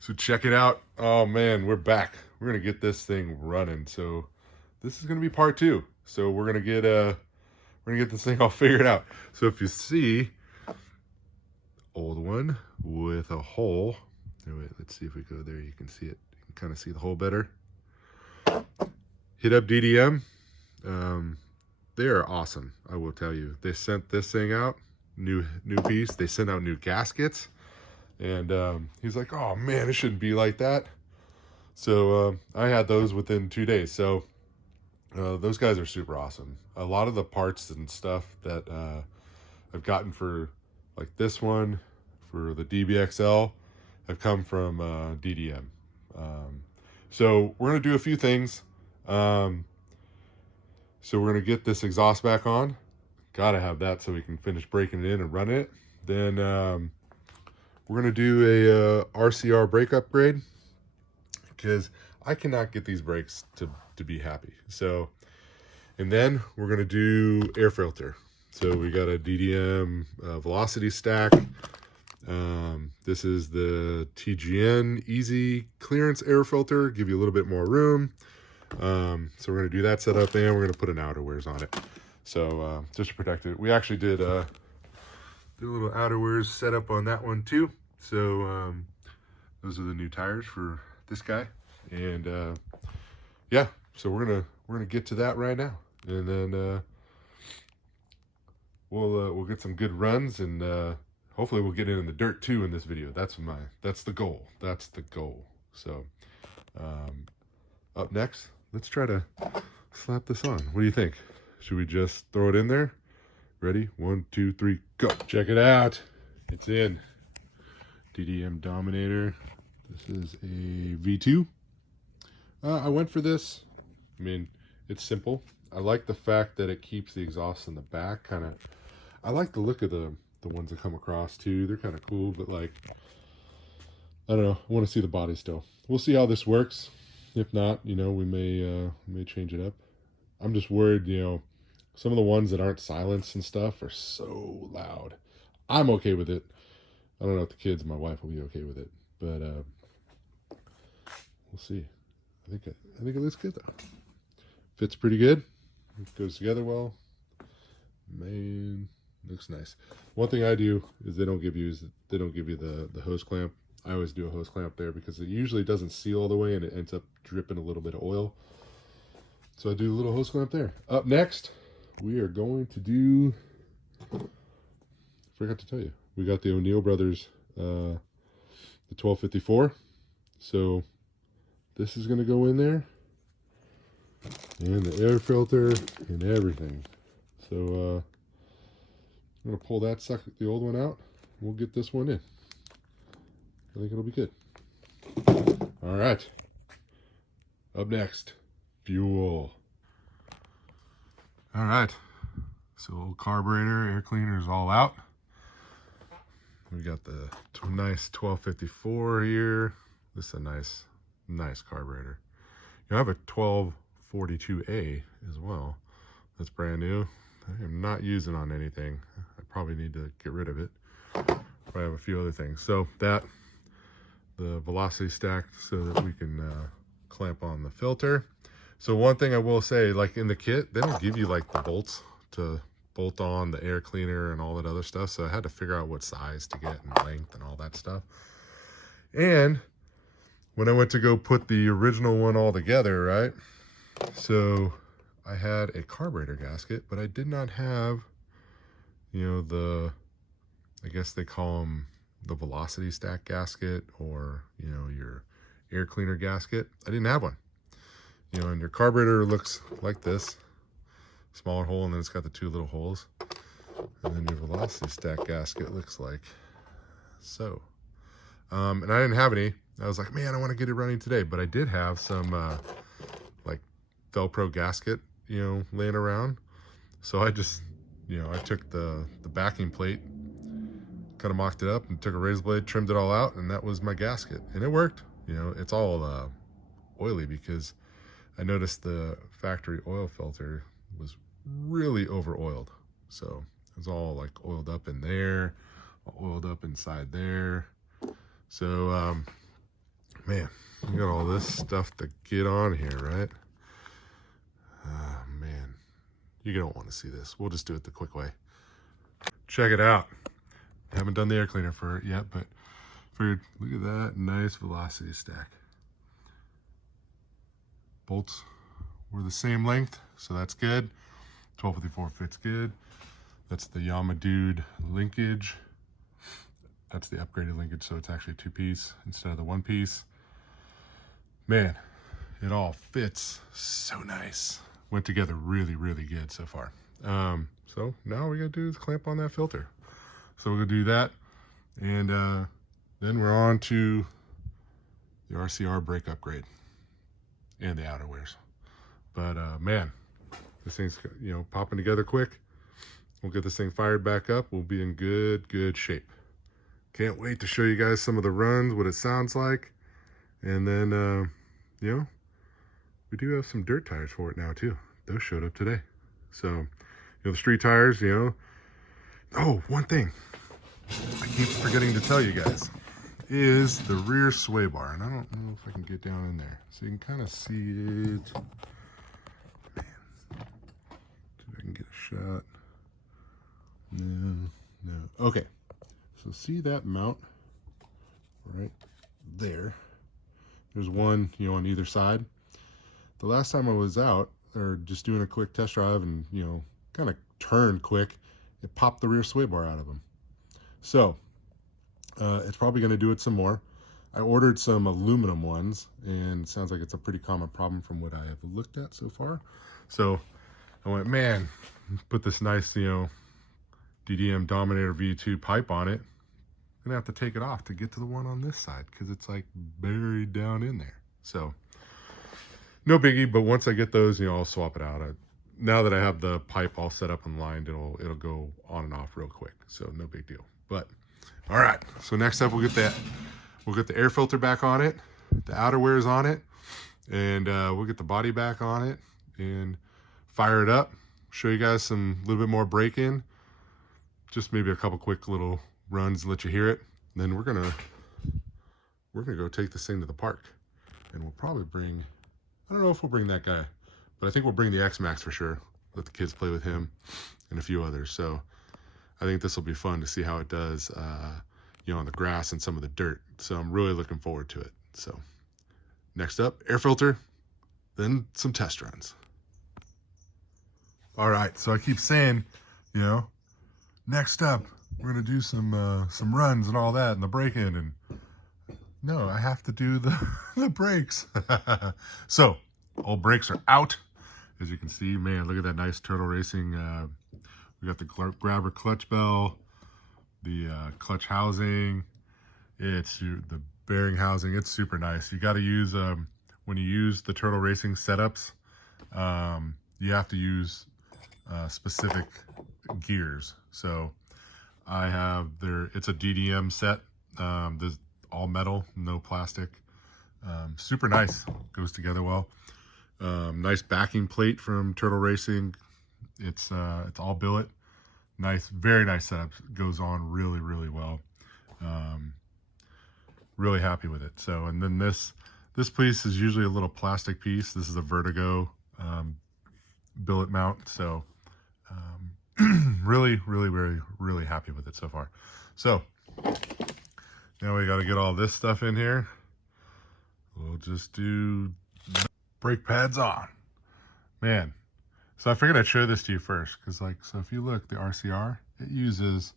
So check it out. Oh man, we're back. We're gonna get this thing running. So this is gonna be part two. So we're gonna get this thing all figured out. So if you see old one with a hole. Oh, wait, let's see if we go there. You can see it. You can kind of see the hole better. Hit up DDM. They are awesome. I will tell you. They sent this thing out, new piece. They sent out new gaskets. And he's like, oh man, it shouldn't be like that. So I had those within 2 days. So those guys are super awesome. A lot of the parts and stuff that I've gotten for like this one, for the DBXL, have come from DDM. So we're going to do a few things. So we're going to get this exhaust back on. Gotta have that so we can finish breaking it in and running it. Then we're going to do a RCR brake upgrade, because I cannot get these brakes to be happy. So, and then we're going to do air filter. So we got a DDM Velocity Stack. This is the TGN Easy Clearance Air Filter, give you a little bit more room. So we're going to do that setup, and we're going to put an outerwears on it. So just to protect it. We actually did a little outerwears setup on that one too. So those are the new tires for this guy. And yeah, so we're gonna get to that right now, and then we'll get some good runs, and hopefully we'll get in the dirt too in this video. That's the goal. That's the goal. So up next, let's try to slap this on. What do you think? Should we just throw it in there? Ready? 1, 2, 3, go. Check it out. It's in. DDM Dominator. This is a V2. I went for this. I mean, it's simple. I like the fact that it keeps the exhaust in the back. I like the look of the ones that come across too. They're kind of cool, but like, I don't know. I want to see the body still. We'll see how this works. If not, you know, we may change it up. I'm just worried, you know, some of the ones that aren't silenced and stuff are so loud. I'm okay with it. I don't know if the kids, my wife will be okay with it, but we'll see. I think it looks good though. Fits pretty good. It goes together well. Man, looks nice. One thing I do is they don't give you the hose clamp. I always do a hose clamp there because it usually doesn't seal all the way and it ends up dripping a little bit of oil. So I do a little hose clamp there. Up next, we are going to do, forgot to tell you, we got the O'Neill Brothers, the 1254. So this is going to go in there, and the air filter and everything. So I'm going to pull the old one out. We'll get this one in. I think it'll be good. All right. Up next, fuel. All right. So old carburetor, air cleaner is all out. We got the nice 1254 here. This is a nice carburetor. You know, I have a 1242A as well. That's brand new. I am not using on anything. I probably need to get rid of it. I have a few other things. So the Velocity Stack, so that we can clamp on the filter. So one thing I will say, like in the kit, they don't give you like the bolts to bolt on the air cleaner and all that other stuff. So I had to figure out what size to get and length and all that stuff. And when I went to go put the original one all together, right? So I had a carburetor gasket, but I did not have, you know, I guess they call them the Velocity Stack gasket, or, you know, your air cleaner gasket. I didn't have one. You know, and your carburetor looks like this. Smaller hole, and then it's got the 2 little holes. And then your Velocity Stack gasket looks like so. And I didn't have any. I was like, man, I want to get it running today. But I did have some like Velcro gasket, you know, laying around. So I just, you know, I took the backing plate, kind of mocked it up, and took a razor blade, trimmed it all out, and that was my gasket. And it worked. You know, it's all oily, because I noticed the factory oil filter was really over oiled. So it's all like oiled up in there, oiled up inside there. So Man, we got all this stuff to get on here, right? Man, you don't want to see this. We'll just do it the quick way. Check it out. Haven't done the air cleaner for it yet, but figured, look at that nice velocity stack. Bolts were the same length, so that's good. 1254 fits good. That's the Yamadude linkage. That's the upgraded linkage, so it's actually a 2-piece instead of the 1-piece. Man, it all fits so nice. Went together really, really good so far. So now all we gotta do is clamp on that filter. So we're gonna do that, and then we're on to the RCR Brake Upgrade and the outerwears. But man, this thing's, you know, popping together quick. We'll get this thing fired back up. We'll be in good shape. Can't wait to show you guys some of the runs, what it sounds like. And then, you know, we do have some dirt tires for it now too. Those showed up today. So, you know, the street tires, you know. Oh, one thing I keep forgetting to tell you guys is the rear sway bar. And I don't know if I can get down in there. So you can kind of see it. Man, see if I can get a shot. No. Okay. So see that mount right there. There's one, you know, on either side. The last time I was out, or just doing a quick test drive and, you know, kind of turned quick, it popped the rear sway bar out of them. So it's probably going to do it some more. I ordered some aluminum ones, and it sounds like it's a pretty common problem from what I have looked at so far. So I went, man, put this nice, you know, DDM Dominator V2 pipe on it. I'm gonna have to take it off to get to the one on this side because it's like buried down in there. So no biggie, but once I get those, you know, I'll swap it out. Now that I have the pipe all set up and lined, it'll go on and off real quick. So no big deal. But all right, so next up we'll get the air filter back on it, the outerwears on it, and we'll get the body back on it and fire it up. Show you guys some little bit more break-in. Just maybe a couple quick little runs, let you hear it. And then we're gonna go take this thing to the park, and we'll probably bring, I don't know if we'll bring that guy, but I think we'll bring the X-Max for sure. Let the kids play with him and a few others. So I think this will be fun to see how it does, you know, on the grass and some of the dirt. So I'm really looking forward to it. So next up, air filter, then some test runs. All right, so I keep saying, you know, next up, we're gonna do some runs and all that and the break-in, and no, I have to do the brakes. So all brakes are out, as you can see. Man, look at that nice Turtle Racing. We got the grabber clutch bell, the clutch housing. It's the bearing housing. It's super nice. You got to use when you use the Turtle Racing setups, you have to use specific gears. So I have it's a DDM set. There's all metal, no plastic. Super nice, goes together well. Nice backing plate from Turtle Racing. It's all billet. Nice, very nice setup. Goes on really well. Really happy with it. So, and then this piece is usually a little plastic piece. This is a Vertigo billet mount. So really happy with it so far. So now we got to get all this stuff in here. We'll just do brake pads on. Man, so I figured I'd show this to you first, because like, so if you look, the RCR, it uses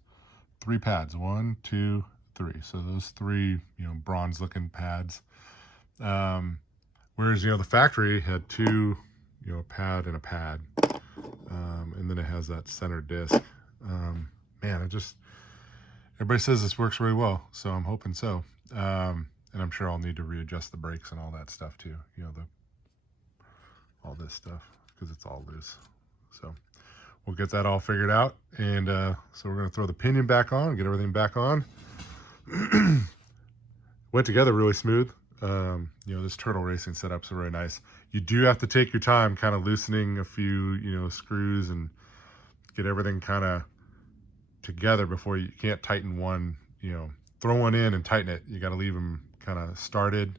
3 pads, 1, 2, 3. So those 3, you know, bronze looking pads. Whereas, you know, the factory had 2, you know, a pad and a pad. And then it has that center disc. Man, everybody says this works really well, so I'm hoping so. And I'm sure I'll need to readjust the brakes and all that stuff too. You know, all this stuff, because it's all loose. So we'll get that all figured out. And so we're going to throw the pinion back on, get everything back on. Went together really smooth. You know, this Turtle Racing setups are really nice. You do have to take your time kind of loosening a few, you know, screws and get everything kind of together before you can't tighten one, you know, throw one in and tighten it. You got to leave them kind of started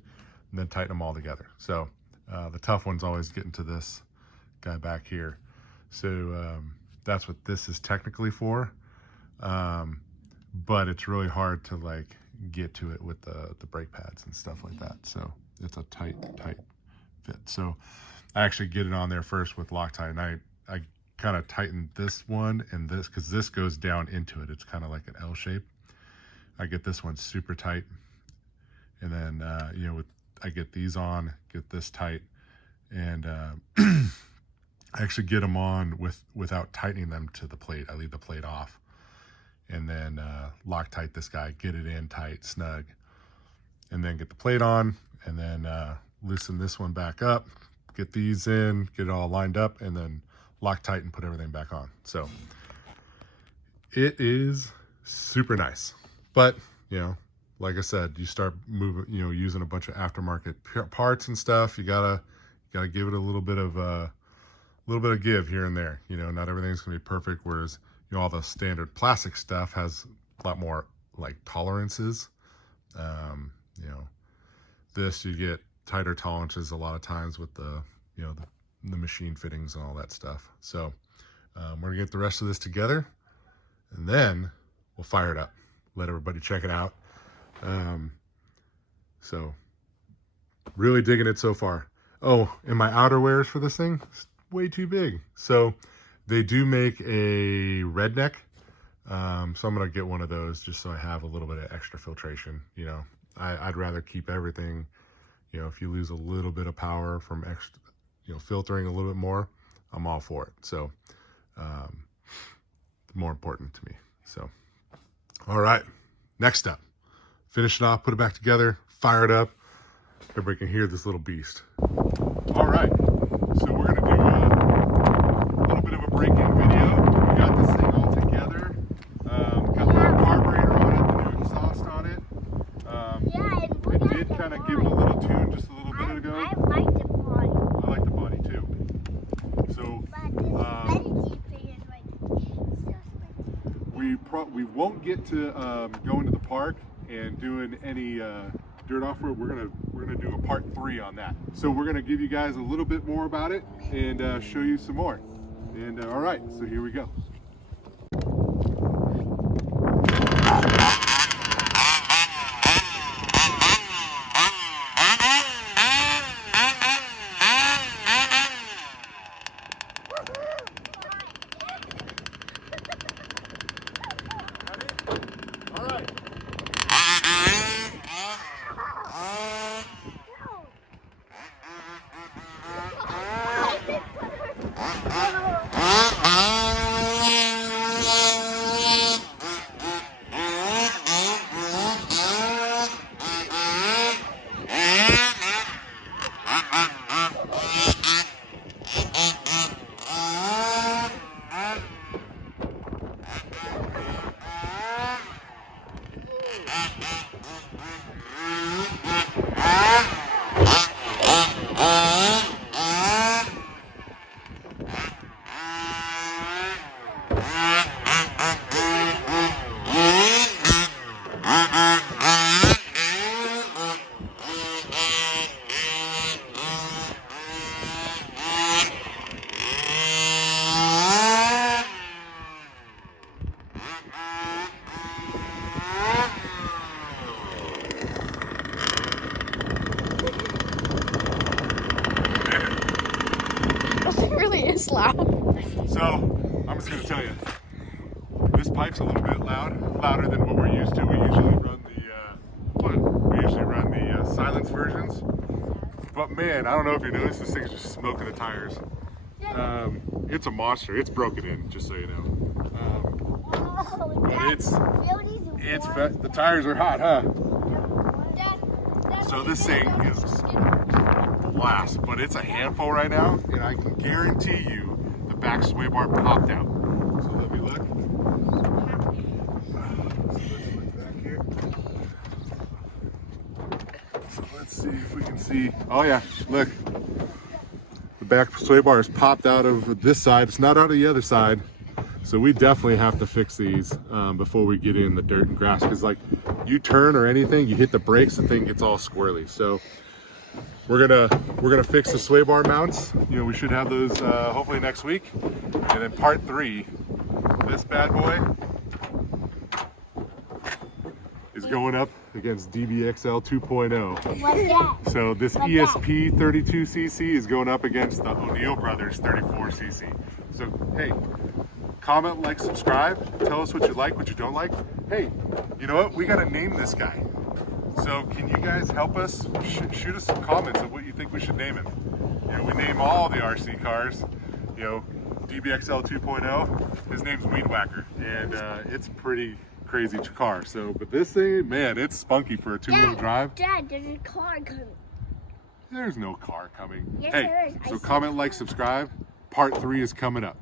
and then tighten them all together. So the tough one's always getting to this guy back here. So that's what this is technically for. But it's really hard to like get to it with the brake pads and stuff like that. So it's a tight fit. So I actually get it on there first with Loctite, and I kind of tighten this one and this, because this goes down into it. It's kind of like an L shape. I get this one super tight, and then you know, I get these on, get this tight, and I actually get them on without tightening them to the plate. I leave the plate off, and then Loctite this guy, get it in tight, snug, and then get the plate on, and then loosen this one back up, get these in, get it all lined up, and then Loctite and put everything back on. So it is super nice. But, you know, like I said, you start moving, you know, using a bunch of aftermarket parts and stuff, you gotta give it a little bit of give here and there. You know, not everything's gonna be perfect, whereas, you know, all the standard plastic stuff has a lot more like tolerances. You know, this, you get tighter tolerances a lot of times with the, you know, the machine fittings and all that stuff. So we're gonna get the rest of this together, and then we'll fire it up, let everybody check it out. So really digging it so far. Oh, and my outerwears for this thing is way too big. So they do make a redneck. So I'm gonna get one of those just so I have a little bit of extra filtration. You know, I'd rather keep everything, you know, if you lose a little bit of power from extra, you know, filtering a little bit more, I'm all for it. So more important to me. So all right, next up, finish it off, put it back together, fire it up. Everybody can hear this little beast. All right, so we're gonna do a little bit of a break-in video. We got this thing all together. Got the carburetor on it, the new exhaust on it. I did kind of give it a little tune just a little bit ago. I like the body. I like the body too. So we won't get to going to the park and doing any dirt off-road. We're gonna do a part 3 on that. So we're gonna give you guys a little bit more about it and show you some more. And all right, so here we go. It's loud. So I'm just gonna tell you, this pipe's a little bit louder than what we're used to. We usually run the silence versions. But man, I don't know if you noticed, this thing's just smoking the tires. It's a monster. It's broken in, just so you know. But the tires are hot, huh? So this thing is blast, but it's a handful right now, and I can guarantee you the back sway bar popped out. So let me look. Back here. So let's see if we can see. Oh yeah, look. The back sway bar is popped out of this side. It's not out of the other side. So we definitely have to fix these before we get in the dirt and grass, because like you turn or anything, you hit the brakes, the thing gets all squirrely. So we're gonna fix the sway bar mounts. You know, we should have those hopefully next week. And then part 3, this bad boy is going up against DBXL 2.0. What's that? So this What's ESP 32cc is going up against the O'Neill Brothers 34cc. So hey, comment, like, subscribe. Tell us what you like, what you don't like. Hey, you know what? We got to name this guy. So can you guys help us? Shoot us some comments of what you think we should name him. You know, we name all the RC cars. You know, DBXL 2.0. His name's Weed Whacker, and it's pretty crazy car. So, but this thing, man, it's spunky for a 2-wheel drive. Dad, there's a car coming. There's no car coming. Yes, Hey, there is. so comment, like, subscribe. Part 3 is coming up.